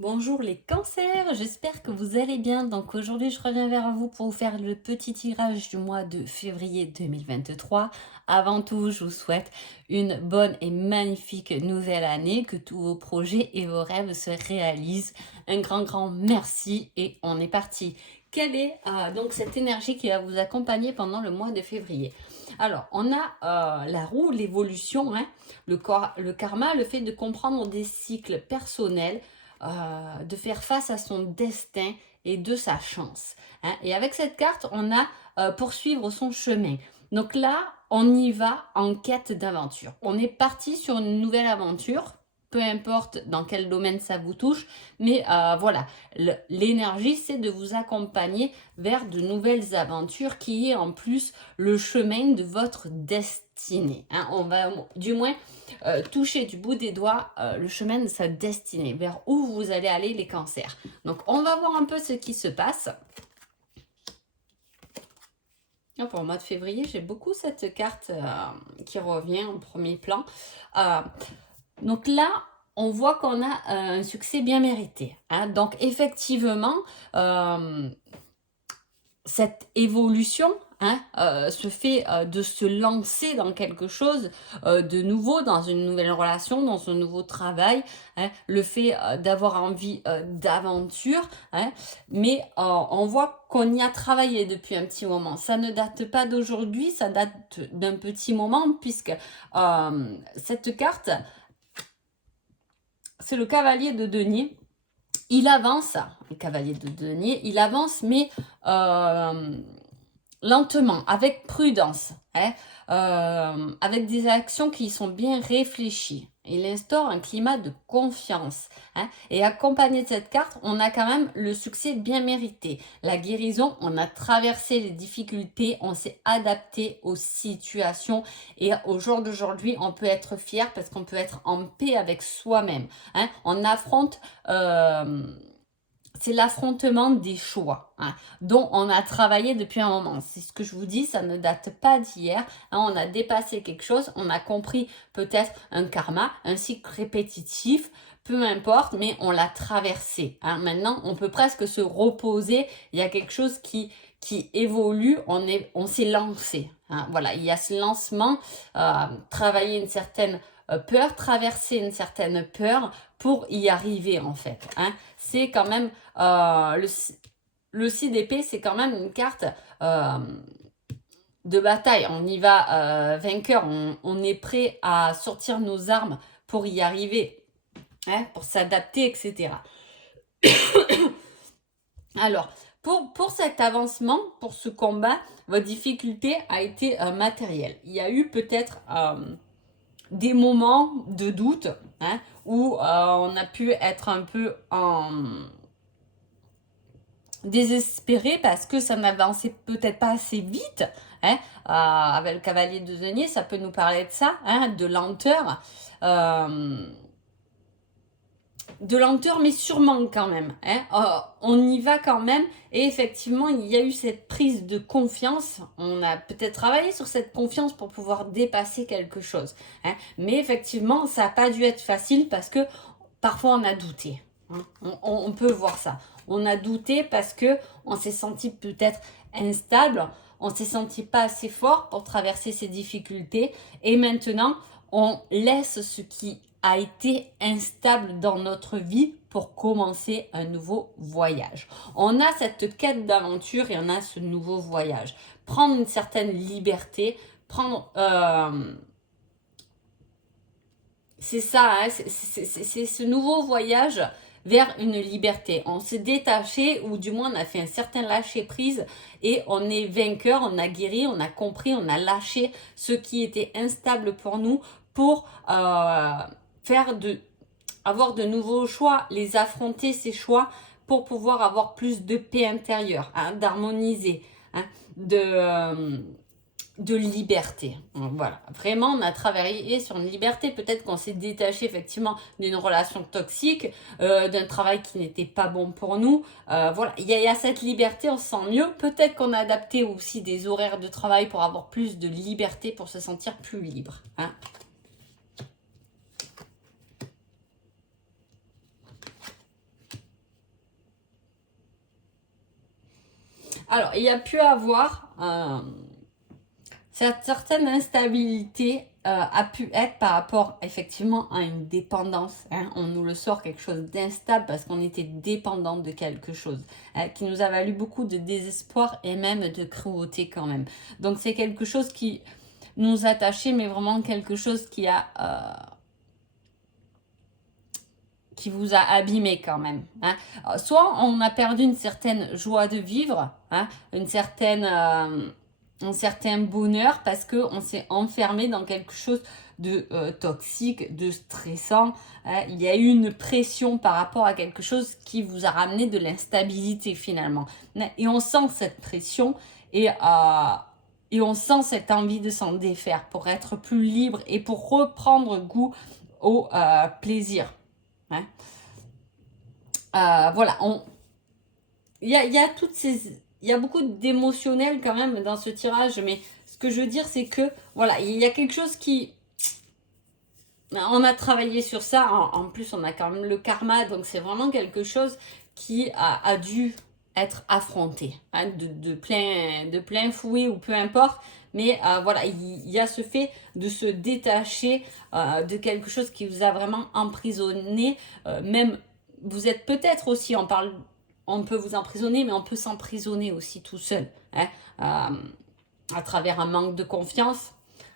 Bonjour les cancers, j'espère que vous allez bien. Donc aujourd'hui, je reviens vers vous pour vous faire le petit tirage du mois de février 2023. Avant tout, je vous souhaite une bonne et magnifique nouvelle année, que tous vos projets et vos rêves se réalisent. Un grand merci et on est parti. Quelle est donc cette énergie qui va vous accompagner pendant le mois de février? Alors, on a la roue, l'évolution, hein, le karma, le fait de comprendre des cycles personnels, de faire face à son destin et de sa chance, hein. Et avec cette carte, on a poursuivre son chemin. Donc là, on y va en quête d'aventure. On est parti sur une nouvelle aventure, peu importe dans quel domaine ça vous touche, mais voilà, l'énergie, c'est de vous accompagner vers de nouvelles aventures qui est en plus le chemin de votre destinée, hein. On va du moins toucher du bout des doigts le chemin de sa destinée, vers où vous allez aller les cancers. Donc on va voir un peu ce qui se passe. Pour le mois de février, j'ai beaucoup cette carte qui revient en premier plan. Donc là, on voit qu'on a un succès bien mérité, hein. Donc effectivement, cette évolution, hein, se fait de se lancer dans quelque chose de nouveau, dans une nouvelle relation, dans un nouveau travail, hein, le fait d'avoir envie d'aventure, hein, mais on voit qu'on y a travaillé depuis un petit moment. Ça ne date pas d'aujourd'hui, ça date d'un petit moment, puisque cette carte, c'est le cavalier de denier. Il avance, le cavalier de denier, il avance, mais lentement, avec prudence, hein, avec des actions qui sont bien réfléchies. Il instaure un climat de confiance, hein. Et accompagné de cette carte, on a quand même le succès bien mérité. La guérison, on a traversé les difficultés, on s'est adapté aux situations. Et au jour d'aujourd'hui, on peut être fier parce qu'on peut être en paix avec soi-même, hein. On affronte... c'est l'affrontement des choix, hein, dont on a travaillé depuis un moment. C'est ce que je vous dis, ça ne date pas d'hier, hein. On a dépassé quelque chose, on a compris peut-être un karma, un cycle répétitif, peu importe, mais on l'a traversé, hein. Maintenant, on peut presque se reposer. Il y a quelque chose qui évolue, on s'est lancé, hein. Voilà, il y a ce lancement, travailler une certaine peur, traverser une certaine peur pour y arriver en fait, hein. C'est quand même le 6 d'épée, c'est quand même une carte de bataille. On y va vainqueur, on est prêt à sortir nos armes pour y arriver, hein, pour s'adapter, etc. Alors, pour cet avancement, pour ce combat, votre difficulté a été matérielle. Il y a eu peut-être des moments de doute, hein, où on a pu être un peu en désespéré parce que ça n'avançait peut-être pas assez vite, hein. Avec le cavalier de denier, ça peut nous parler de ça, hein, de lenteur, mais sûrement quand même, hein. On y va quand même, et effectivement, il y a eu cette prise de confiance. On a peut-être travaillé sur cette confiance pour pouvoir dépasser quelque chose, hein. Mais effectivement, ça n'a pas dû être facile parce que parfois on a douté, hein. On peut voir ça. On a douté parce que on s'est senti peut-être instable, on s'est senti pas assez fort pour traverser ces difficultés, et maintenant on laisse ce qui a été instable dans notre vie pour commencer un nouveau voyage. On a cette quête d'aventure et on a ce nouveau voyage. Prendre une certaine liberté, prendre... c'est ça, hein, c'est ce nouveau voyage vers une liberté. On s'est détaché, ou du moins on a fait un certain lâcher prise, et on est vainqueur, on a guéri, on a compris, on a lâché ce qui était instable pour nous pour avoir de nouveaux choix, les affronter ces choix pour pouvoir avoir plus de paix intérieure, hein, d'harmoniser, hein, de liberté. Voilà, vraiment, on a travaillé sur une liberté. Peut-être qu'on s'est détaché effectivement d'une relation toxique, d'un travail qui n'était pas bon pour nous. Voilà, il y a cette liberté, on se sent mieux. Peut-être qu'on a adapté aussi des horaires de travail pour avoir plus de liberté, pour se sentir plus libre, hein. Alors, il y a pu avoir cette certaine instabilité a pu être par rapport effectivement à une dépendance. Hein. On nous le sort quelque chose d'instable parce qu'on était dépendant de quelque chose qui nous a valu beaucoup de désespoir et même de cruauté quand même. Donc c'est quelque chose qui nous attachait, mais vraiment quelque chose qui vous a abîmé quand même. Hein. Soit on a perdu une certaine joie de vivre, hein, un certain bonheur parce qu'on s'est enfermé dans quelque chose de toxique, de stressant. Hein. Il y a eu une pression par rapport à quelque chose qui vous a ramené de l'instabilité finalement. Et on sent cette pression et on sent cette envie de s'en défaire pour être plus libre et pour reprendre goût au plaisir. Hein. Voilà, il y a toutes ces, il y a beaucoup d'émotionnel quand même dans ce tirage, mais ce que je veux dire, c'est que voilà, il y a quelque chose qui, on a travaillé sur ça. En plus, on a quand même le karma, donc c'est vraiment quelque chose qui a dû être affronté, hein, de plein fouet ou peu importe. Mais voilà, il y a ce fait de se détacher de quelque chose qui vous a vraiment emprisonné. Même, vous êtes peut-être aussi, on peut vous emprisonner, mais on peut s'emprisonner aussi tout seul. Hein, à travers un manque de confiance,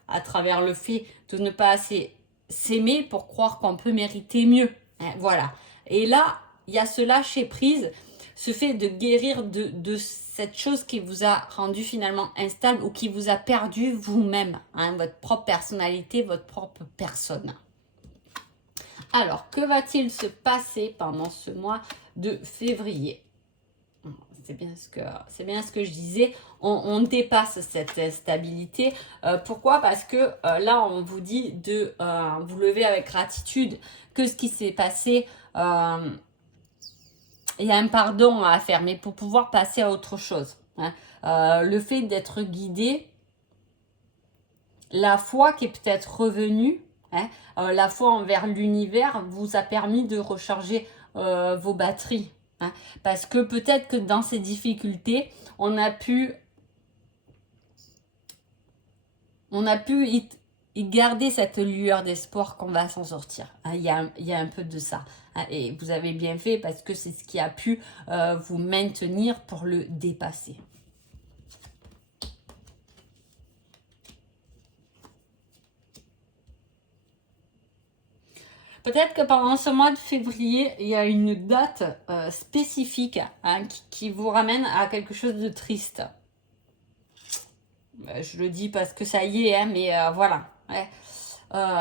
à travers le fait de ne pas assez s'aimer pour croire qu'on peut mériter mieux. Hein, voilà. Et là, il y a ce lâcher prise, ce fait de guérir de cette chose qui vous a rendu finalement instable ou qui vous a perdu vous-même, hein, votre propre personnalité, votre propre personne. Alors, que va-t-il se passer pendant ce mois de février? C'est bien ce que je disais. On dépasse cette instabilité. Pourquoi? Parce que là, on vous dit de vous lever avec gratitude que ce qui s'est passé, il y a un pardon à faire, mais pour pouvoir passer à autre chose. Hein. Le fait d'être guidé, la foi qui est peut-être revenue, hein, la foi envers l'univers vous a permis de recharger vos batteries. Hein, parce que peut-être que dans ces difficultés, on a pu y garder cette lueur d'espoir qu'on va s'en sortir. Hein, il y a un peu de ça. Hein, et vous avez bien fait parce que c'est ce qui a pu vous maintenir pour le dépasser. Peut-être que pendant ce mois de février, il y a une date spécifique, hein, qui vous ramène à quelque chose de triste. Je le dis parce que ça y est, hein, mais voilà. Ouais.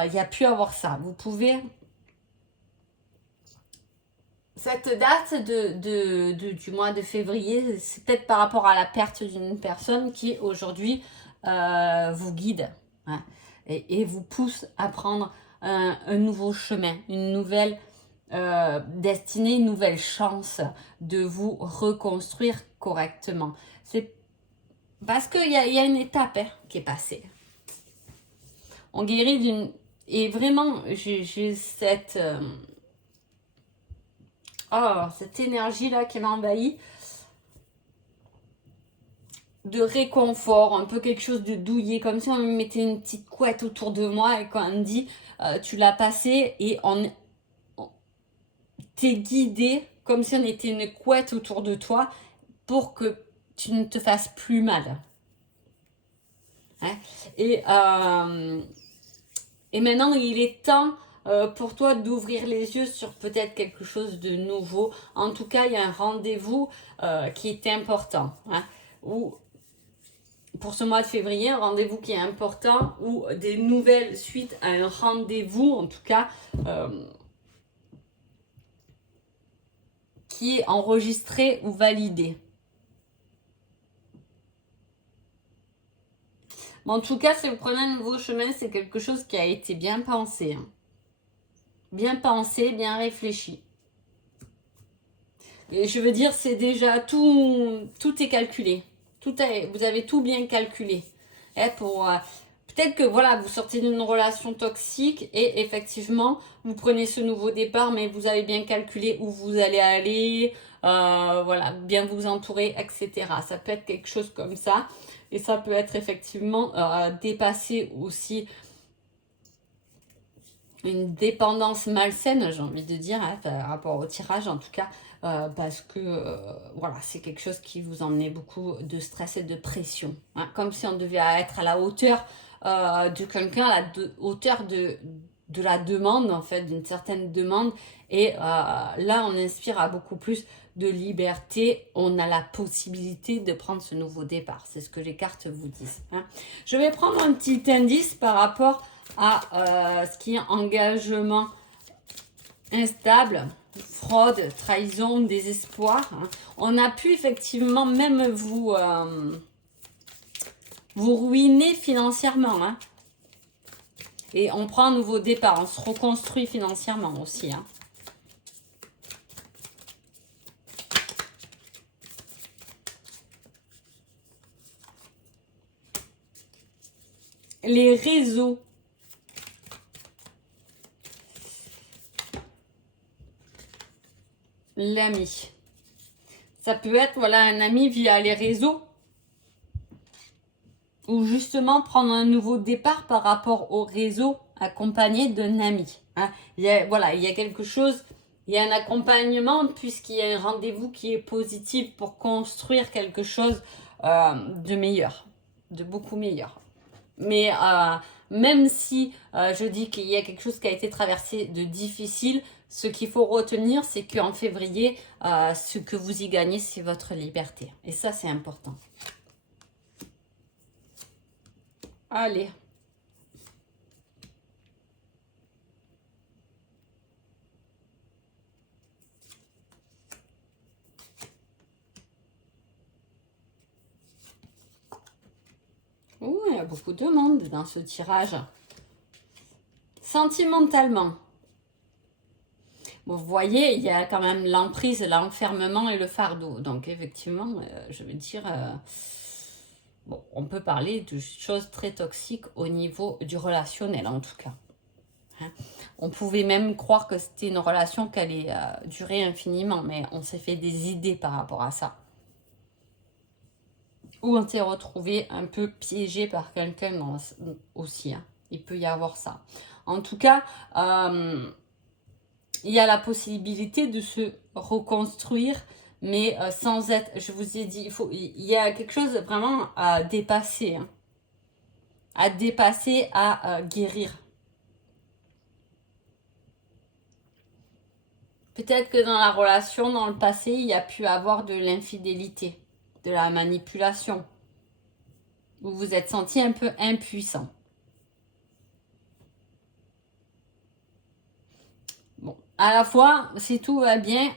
Il y a pu avoir ça. Vous pouvez... Cette date du mois de février, c'est peut-être par rapport à la perte d'une personne qui aujourd'hui vous guide, hein, et vous pousse à prendre un nouveau chemin, une nouvelle destinée, une nouvelle chance de vous reconstruire correctement. C'est parce qu'il y a une étape, hein, qui est passée. On guérit d'une... Et vraiment, j'ai cette énergie-là qui m'a envahi, de réconfort, un peu quelque chose de douillet, comme si on me mettait une petite couette autour de moi et quand on me dit tu l'as passé et on t'es guidé comme si on était une couette autour de toi pour que tu ne te fasses plus mal. Hein? Et maintenant, il est temps pour toi d'ouvrir les yeux sur peut-être quelque chose de nouveau. En tout cas, il y a un rendez-vous qui est important. Hein, ou pour ce mois de février, un rendez-vous qui est important ou des nouvelles suite à un rendez-vous, en tout cas, qui est enregistré ou validé. Mais en tout cas, si vous prenez un nouveau chemin, c'est quelque chose qui a été bien pensé. Hein. Bien pensé, bien réfléchi. Et je veux dire, c'est déjà tout est calculé. Vous avez tout bien calculé. Et Peut-être que voilà, vous sortez d'une relation toxique et effectivement, vous prenez ce nouveau départ, mais vous avez bien calculé où vous allez aller, voilà, bien vous entourer, etc. Ça peut être quelque chose comme ça. Et ça peut être effectivement dépasser aussi une dépendance malsaine, j'ai envie de dire, hein, par rapport au tirage en tout cas, parce que voilà, c'est quelque chose qui vous emmenait beaucoup de stress et de pression. Hein, comme si on devait être à la hauteur de quelqu'un, à la hauteur de la demande, en fait, d'une certaine demande. Et là, on inspire à beaucoup plus de liberté. On a la possibilité de prendre ce nouveau départ. C'est ce que les cartes vous disent. Hein. Je vais prendre un petit indice par rapport à ce qui est engagement instable, fraude, trahison, désespoir. Hein. On a pu effectivement même vous ruiner financièrement. Hein. Et on prend un nouveau départ, on se reconstruit financièrement aussi. Hein. Les réseaux. L'ami. Ça peut être voilà, un ami via les réseaux. Ou justement prendre un nouveau départ par rapport au réseau accompagné d'un ami. Hein. Voilà, il y a quelque chose, il y a un accompagnement puisqu'il y a un rendez-vous qui est positif pour construire quelque chose de meilleur, de beaucoup meilleur. Mais même si je dis qu'il y a quelque chose qui a été traversé de difficile, ce qu'il faut retenir, c'est qu'en février, ce que vous y gagnez, c'est votre liberté. Et ça, c'est important. Allez. Ouh, il y a beaucoup de monde dans ce tirage. Sentimentalement. Bon, vous voyez, il y a quand même l'emprise, l'enfermement et le fardeau. Donc, effectivement, je veux dire... bon, on peut parler de choses très toxiques au niveau du relationnel, en tout cas. Hein. On pouvait même croire que c'était une relation qui allait durer infiniment, mais on s'est fait des idées par rapport à ça. Ou on s'est retrouvé un peu piégé par quelqu'un aussi. Hein. Il peut y avoir ça. En tout cas, il y a la possibilité de se reconstruire, mais sans être, je vous ai dit, il y a quelque chose vraiment à dépasser. Hein. À dépasser, à guérir. Peut-être que dans la relation, dans le passé, il y a pu avoir de l'infidélité, de la manipulation. Vous vous êtes senti un peu impuissant. Bon, à la fois, si tout va bien,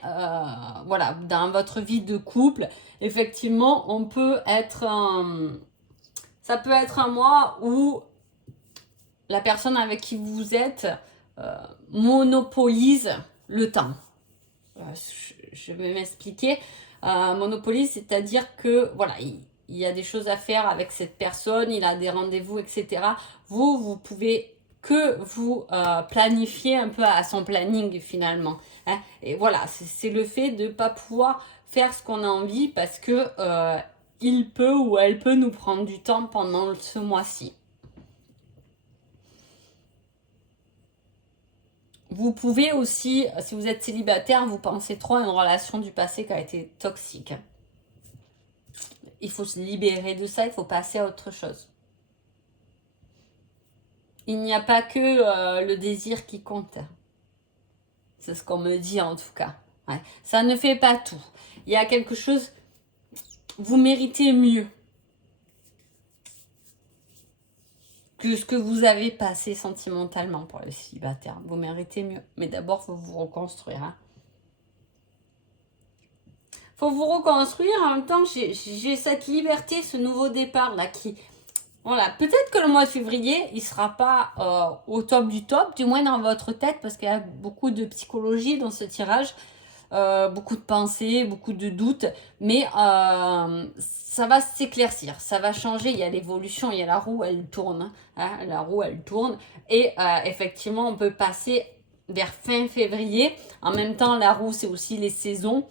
voilà, dans votre vie de couple, effectivement, on peut être... ça peut être un mois où la personne avec qui vous êtes monopolise le temps. Je vais m'expliquer. Monopolise, c'est-à-dire que, voilà, il y a des choses à faire avec cette personne, il a des rendez-vous, etc. Vous pouvez que vous planifier un peu à son planning finalement. Hein. Et voilà, c'est le fait de ne pas pouvoir faire ce qu'on a envie parce que il peut ou elle peut nous prendre du temps pendant ce mois-ci. Vous pouvez aussi, si vous êtes célibataire, vous pensez trop à une relation du passé qui a été toxique. Il faut se libérer de ça, il faut passer à autre chose. Il n'y a pas que le désir qui compte. C'est ce qu'on me dit en tout cas. Ouais. Ça ne fait pas tout. Il y a quelque chose, vous méritez mieux que ce que vous avez passé sentimentalement pour les célibataires. Vous méritez mieux. Mais d'abord, il faut vous reconstruire. Hein. Faut vous reconstruire. En même temps, j'ai cette liberté, ce nouveau départ là qui... Voilà, peut-être que le mois de février, il ne sera pas au top du top, du moins dans votre tête, parce qu'il y a beaucoup de psychologie dans ce tirage. beaucoup de pensées, beaucoup de doutes, mais ça va s'éclaircir, ça va changer. Il y a l'évolution, il y a la roue, elle tourne, hein, la roue, elle tourne, et effectivement, on peut passer vers fin février. En même temps, la roue, c'est aussi les saisons.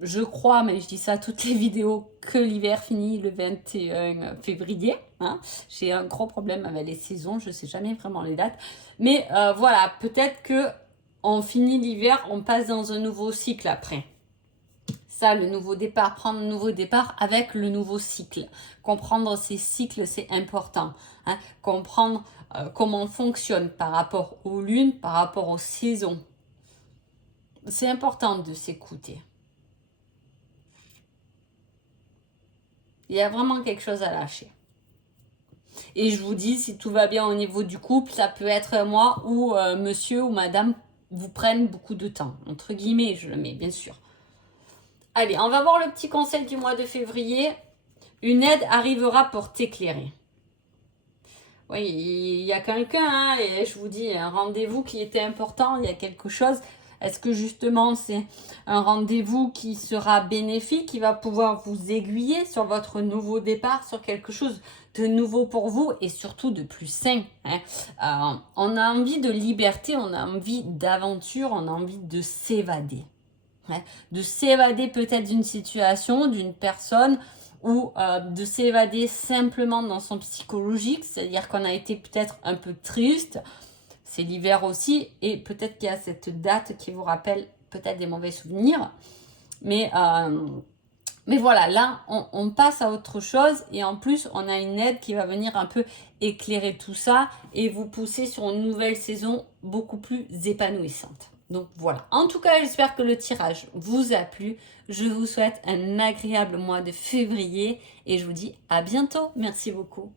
Je crois, mais je dis ça à toutes les vidéos, que l'hiver finit le 21 février. Hein. J'ai un gros problème avec les saisons, je ne sais jamais vraiment les dates. Mais voilà, peut-être que on finit l'hiver, on passe dans un nouveau cycle après. Ça, le nouveau départ, prendre le nouveau départ avec le nouveau cycle. Comprendre ces cycles, c'est important. Hein. Comprendre comment on fonctionne par rapport aux lunes, par rapport aux saisons. C'est important de s'écouter. Il y a vraiment quelque chose à lâcher. Et je vous dis, si tout va bien au niveau du couple, ça peut être moi ou monsieur ou madame vous prennent beaucoup de temps. Entre guillemets, je le mets, bien sûr. Allez, on va voir le petit conseil du mois de février. Une aide arrivera pour t'éclairer. Oui, il y a quelqu'un, hein, et je vous dis, un rendez-vous qui était important, il y a quelque chose. Est-ce que justement c'est un rendez-vous qui sera bénéfique, qui va pouvoir vous aiguiller sur votre nouveau départ, sur quelque chose de nouveau pour vous et surtout de plus sain, hein. On a envie de liberté, on a envie d'aventure, on a envie de s'évader. Hein, de s'évader peut-être d'une situation, d'une personne, ou de s'évader simplement dans son psychologique, c'est-à-dire qu'on a été peut-être un peu triste. C'est l'hiver aussi, et peut-être qu'il y a cette date qui vous rappelle peut-être des mauvais souvenirs. Mais voilà, là, on passe à autre chose, et en plus, on a une aide qui va venir un peu éclairer tout ça, et vous pousser sur une nouvelle saison beaucoup plus épanouissante. Donc voilà, en tout cas, j'espère que le tirage vous a plu. Je vous souhaite un agréable mois de février, et je vous dis à bientôt. Merci beaucoup.